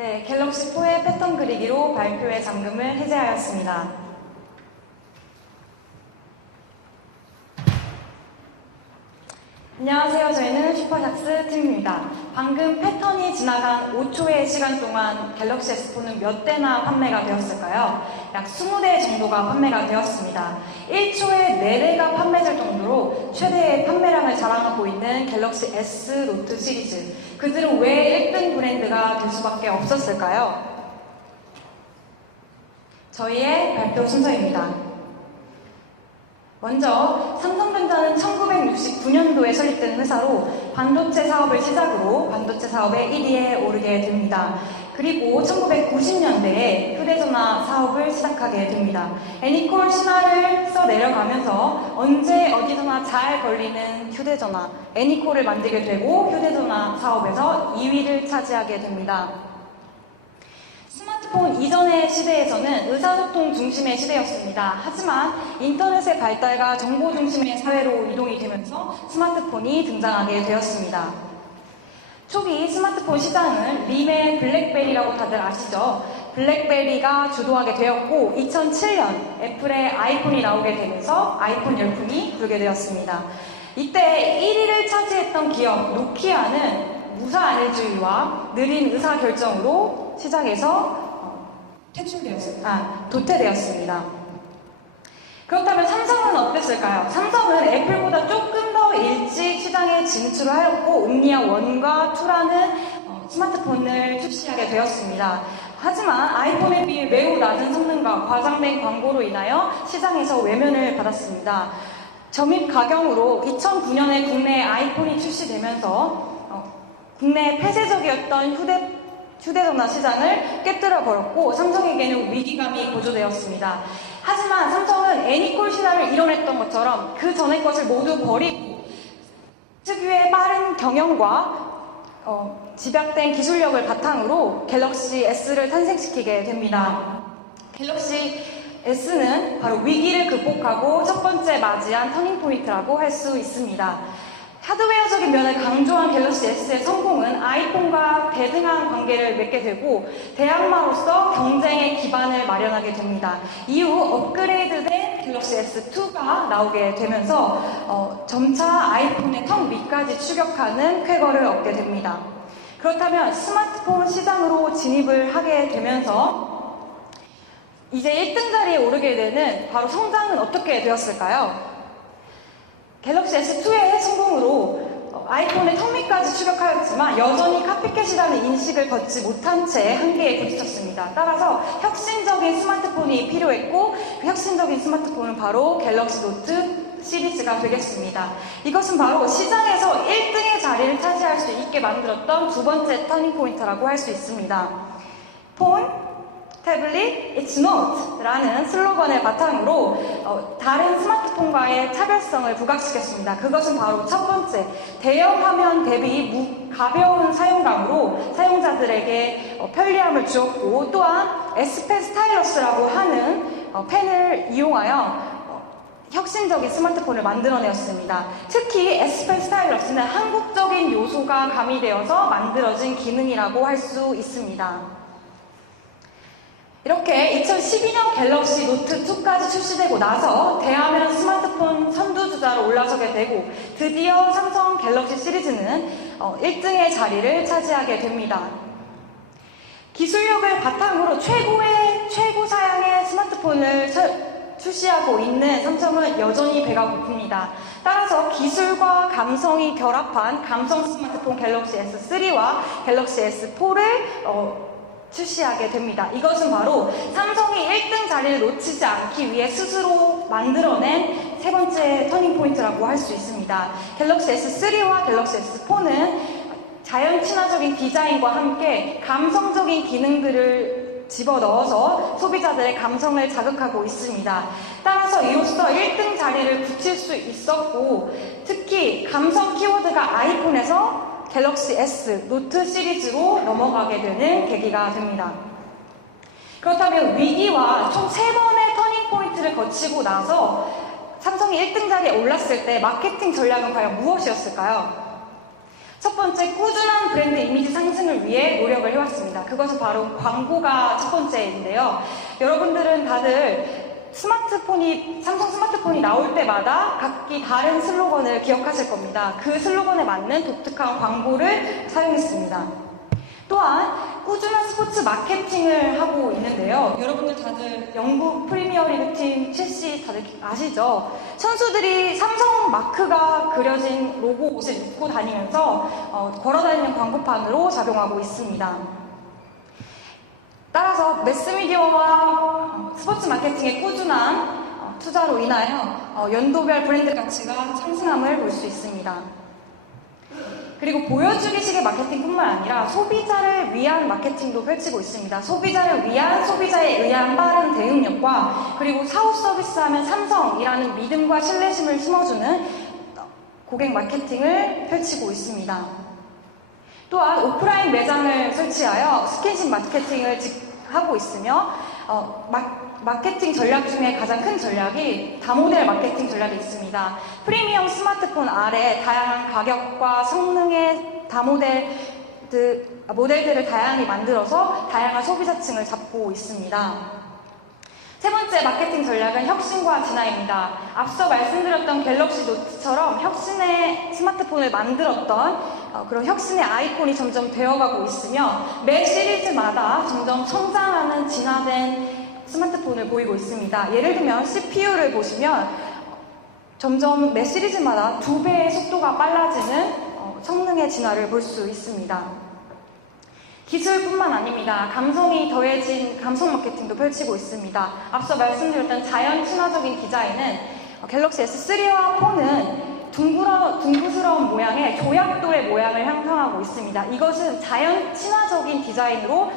네, 갤럭시4의 패턴 그리기로 발표의 잠금을 해제하였습니다. 안녕하세요. 저희는 슈퍼샥스 팀입니다. 방금 패턴이 지나간 5초의 시간 동안 갤럭시 S4는 몇 대나 판매가 되었을까요? 약 20대 정도가 판매가 되었습니다. 1초에 4대가 판매될 정도로 최대의 판매량을 자랑하고 있는 갤럭시 S 노트 시리즈. 그들은 왜 1등 브랜드가 될 수밖에 없었을까요? 저희의 발표 순서입니다. 먼저 삼성전자는 1969년도에 설립된 회사로 반도체 사업을 시작으로 반도체 사업의 1위에 오르게 됩니다. 그리고 1990년대에 휴대전화 사업을 시작하게 됩니다. 애니콜 신화를 써 내려가면서 언제 어디서나 잘 걸리는 휴대전화 애니콜을 만들게 되고 휴대전화 사업에서 2위를 차지하게 됩니다. 스마트폰 이전의 시대에서는 의사소통 중심의 시대였습니다. 하지만 인터넷의 발달과 정보 중심의 사회로 이동이 되면서 스마트폰이 등장하게 되었습니다. 초기 스마트폰 시장은 림의 블랙베리라고 다들 아시죠? 블랙베리가 주도하게 되었고 2007년 애플의 아이폰이 나오게 되면서 아이폰 열풍이 불게 되었습니다. 이때 1위를 차지했던 기업 노키아는 무사안일주의와 느린 의사결정으로 시장에서 도태되었습니다. 그렇다면 삼성은 어땠을까요? 삼성은 애플보다 조금 더 일찍 시장에 진출을 하였고 음니아 1과 2라는 스마트폰을 출시하게 되었습니다. 하지만 아이폰에 비해 매우 낮은 성능과 과장된 광고로 인하여 시장에서 외면을 받았습니다. 점입 가경으로 2009년에 국내에 아이폰이 출시되면서 국내 폐쇄적이었던 휴대전화 시장을 깨뜨려 버렸고 삼성에게는 위기감이 고조되었습니다. 하지만 삼성은 애니콜 신화를 이뤄냈던 것처럼 그 전의 것을 모두 버리고 특유의 빠른 경영과 집약된 기술력을 바탕으로 갤럭시 S를 탄생시키게 됩니다. 갤럭시 S는 바로 위기를 극복하고 첫 번째 맞이한 터닝포인트라고 할 수 있습니다. 하드웨어적인 면을 강조한 갤럭시 S의 성공은 아이폰과 대등한 관계를 맺게 되고 대항마로서 경쟁의 기반을 마련하게 됩니다. 이후 업그레이드된 갤럭시 S2가 나오게 되면서 점차 아이폰의 턱 밑까지 추격하는 쾌거를 얻게 됩니다. 그렇다면 스마트폰 시장으로 진입을 하게 되면서 이제 1등 자리에 오르게 되는 바로 성장은 어떻게 되었을까요? 갤럭시 S2의 성공으로 아이폰의 턱 밑까지 추격하였지만 여전히 카피캣이라는 인식을 걷지 못한 채 한계에 부딪혔습니다. 따라서 혁신적인 스마트폰이 필요했고 그 혁신적인 스마트폰은 바로 갤럭시 노트 시리즈가 되겠습니다. 이것은 바로 시장에서 1등의 자리를 차지할 수 있게 만들었던 두 번째 터닝포인트라고 할 수 있습니다. 폰, 태블릿, It's Note 라는 슬로건을 바탕으로 다른 스마트폰과의 차별성을 부각시켰습니다. 그것은 바로 첫 번째, 대형 화면 대비 가벼운 사용감으로 사용자들에게 편리함을 주었고 또한 S펜 스타일러스라고 하는 펜을 이용하여 혁신적인 스마트폰을 만들어내었습니다. 특히 S펜 스타일러스는 한국적인 요소가 가미되어서 만들어진 기능이라고 할 수 있습니다. 이렇게 2012년 갤럭시 노트2까지 출시되고 나서 대화면 스마트폰 선두주자로 올라서게 되고 드디어 삼성 갤럭시 시리즈는 1등의 자리를 차지하게 됩니다. 기술력을 바탕으로 최고 사양의 스마트폰을 출시하고 있는 삼성은 여전히 배가 고픕니다. 따라서 기술과 감성이 결합한 감성 스마트폰 갤럭시 S3와 갤럭시 S4를 출시하게 됩니다. 이것은 바로 삼성이 1등 자리를 놓치지 않기 위해 스스로 만들어낸 세 번째 터닝포인트라고 할 수 있습니다. 갤럭시 S3와 갤럭시 S4는 자연 친화적인 디자인과 함께 감성적인 기능들을 집어넣어서 소비자들의 감성을 자극하고 있습니다. 따라서 이로써 1등 자리를 굳힐 수 있었고 특히 감성 키워드가 아이폰에서 갤럭시 S 노트 시리즈로 넘어가게 되는 계기가 됩니다. 그렇다면 위기와 총 3번의 터닝포인트를 거치고 나서 삼성이 1등 자리에 올랐을 때 마케팅 전략은 과연 무엇이었을까요? 첫 번째, 꾸준한 브랜드 이미지 상승을 위해 노력을 해왔습니다. 그것은 바로 광고가 첫 번째인데요. 여러분들은 다들 삼성 스마트폰이 나올 때마다 각기 다른 슬로건을 기억하실 겁니다. 그 슬로건에 맞는 독특한 광고를 사용했습니다. 또한 꾸준한 스포츠 마케팅을 하고 있는데요. 여러분들 다들 영국 프리미어리그 팀 첼시 다들 아시죠? 선수들이 삼성 마크가 그려진 로고 옷을 입고 다니면서 걸어다니는 광고판으로 작용하고 있습니다. 따라서 매스미디어와 스포츠 마케팅의 꾸준한 투자로 인하여 연도별 브랜드 가치가 상승함을 볼 수 있습니다. 그리고 보여주기식의 마케팅뿐만 아니라 소비자를 위한 마케팅도 펼치고 있습니다. 소비자를 위한 소비자에 의한 빠른 대응력과 그리고 사후 서비스하면 삼성이라는 믿음과 신뢰심을 심어주는 고객 마케팅을 펼치고 있습니다. 또한 오프라인 매장을 설치하여 스킨십 마케팅을 하고 있으며 마케팅 전략 중에 가장 큰 전략이 다모델 마케팅 전략이 있습니다. 프리미엄 스마트폰 아래 다양한 가격과 성능의 모델들을 다양하게 만들어서 다양한 소비자층을 잡고 있습니다. 세 번째 마케팅 전략은 혁신과 진화입니다. 앞서 말씀드렸던 갤럭시 노트처럼 혁신의 스마트폰을 만들었던 그런 혁신의 아이콘이 점점 되어가고 있으며 매 시리즈마다 점점 성장하는 진화된 스마트폰을 보이고 있습니다. 예를 들면 CPU를 보시면 점점 매 시리즈마다 2배의 속도가 빨라지는 성능의 진화를 볼 수 있습니다. 기술뿐만 아닙니다. 감성이 더해진 감성 마케팅도 펼치고 있습니다. 앞서 말씀드렸던 자연 친화적인 디자인은 갤럭시 S3와 4는 둥그스러운 모양의 조약돌의 모양을 형성하고 있습니다. 이것은 자연 친화적인 디자인으로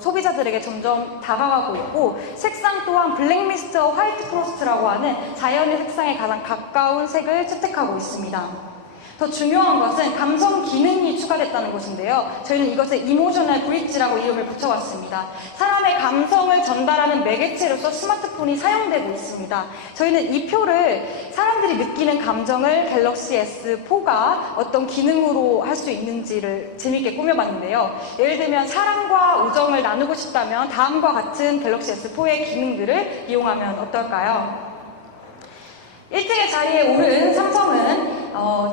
소비자들에게 점점 다가가고 있고 색상 또한 블랙미스트와 화이트 프로스트라고 하는 자연의 색상에 가장 가까운 색을 채택하고 있습니다. 더 중요한 것은 감성 기능이 추가됐다는 것인데요. 저희는 이것을 이모셔널 브릿지라고 이름을 붙여봤습니다. 사람의 감성을 전달하는 매개체로서 스마트폰이 사용되고 있습니다. 저희는 이 표를 사람들이 느끼는 감정을 갤럭시 S4가 어떤 기능으로 할 수 있는지를 재밌게 꾸며봤는데요. 예를 들면 사랑과 우정을 나누고 싶다면 다음과 같은 갤럭시 S4의 기능들을 이용하면 어떨까요? 1등의 자리에 오른 삼성은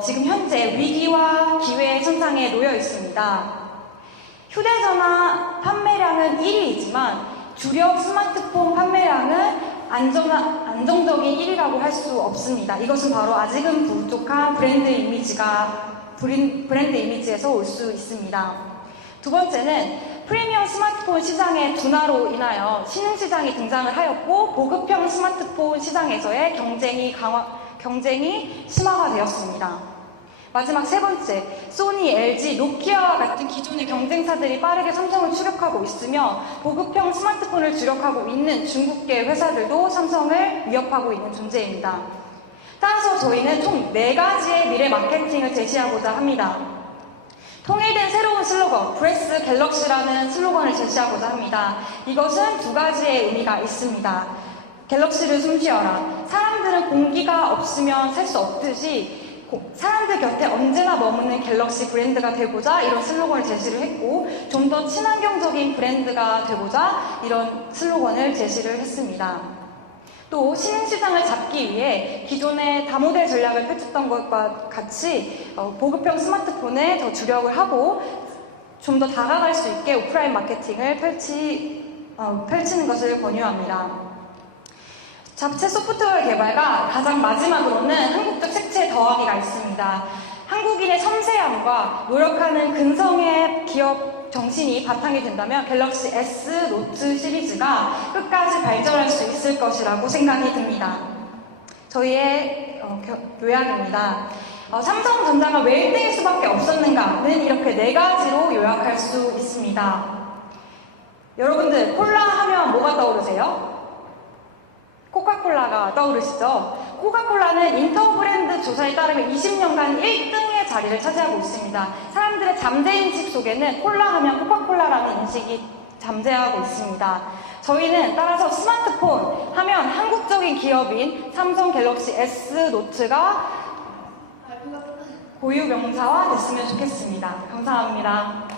지금 현재 위기와 기회의 선상에 놓여 있습니다. 휴대전화 판매량은 1위이지만 주력 스마트폰 판매량은 안정적인 1위라고 할 수 없습니다. 이것은 바로 아직은 부족한 브랜드 이미지에서 올 수 있습니다. 두 번째는 프리미엄 스마트폰 시장의 둔화로 인하여 신흥시장이 등장을 하였고 보급형 스마트폰 시장에서의 경쟁이 심화가 되었습니다. 마지막 세 번째, 소니, LG, 노키아와 같은 기존의 경쟁사들이 빠르게 삼성을 추격하고 있으며 보급형 스마트폰을 주력하고 있는 중국계 회사들도 삼성을 위협하고 있는 존재입니다. 따라서 저희는 총 4가지의 미래 마케팅을 제시하고자 합니다. 통일된 새로운 슬로건, 브레스 갤럭시라는 슬로건을 제시하고자 합니다. 이것은 2가지의 의미가 있습니다. 갤럭시를 숨쉬어라. 사람들은 공기가 없으면 살 수 없듯이 사람들 곁에 언제나 머무는 갤럭시 브랜드가 되고자 이런 슬로건을 제시를 했고 좀 더 친환경적인 브랜드가 되고자 이런 슬로건을 제시를 했습니다. 또 신흥시장을 잡기 위해 기존의 다모델 전략을 펼쳤던 것과 같이 보급형 스마트폰에 더 주력을 하고 좀 더 다가갈 수 있게 오프라인 마케팅을 펼치는 것을 권유합니다. 잡채 소프트웨어 개발과 가장 마지막으로는 한국적 색채 더하기가 있습니다. 한국인의 섬세함과 노력하는 근성의 기업 정신이 바탕이 된다면 갤럭시 S 노트 시리즈가 끝까지 발전할 수 있을 것이라고 생각이 듭니다. 저희의 요약입니다. 삼성전자가 왜 1등일 수밖에 없었는가는 이렇게 4가지로 요약할 수 있습니다. 여러분들 콜라 하면 뭐가 떠오르세요? 코카콜라가 떠오르시죠? 코카콜라는 인터브랜드 조사에 따르면 20년간 1등의 자리를 차지하고 있습니다. 사람들의 잠재인식 속에는 콜라 하면 코카콜라라는 인식이 잠재하고 있습니다. 저희는 따라서 스마트폰 하면 한국적인 기업인 삼성 갤럭시 S 노트가 고유 명사화 됐으면 좋겠습니다. 감사합니다.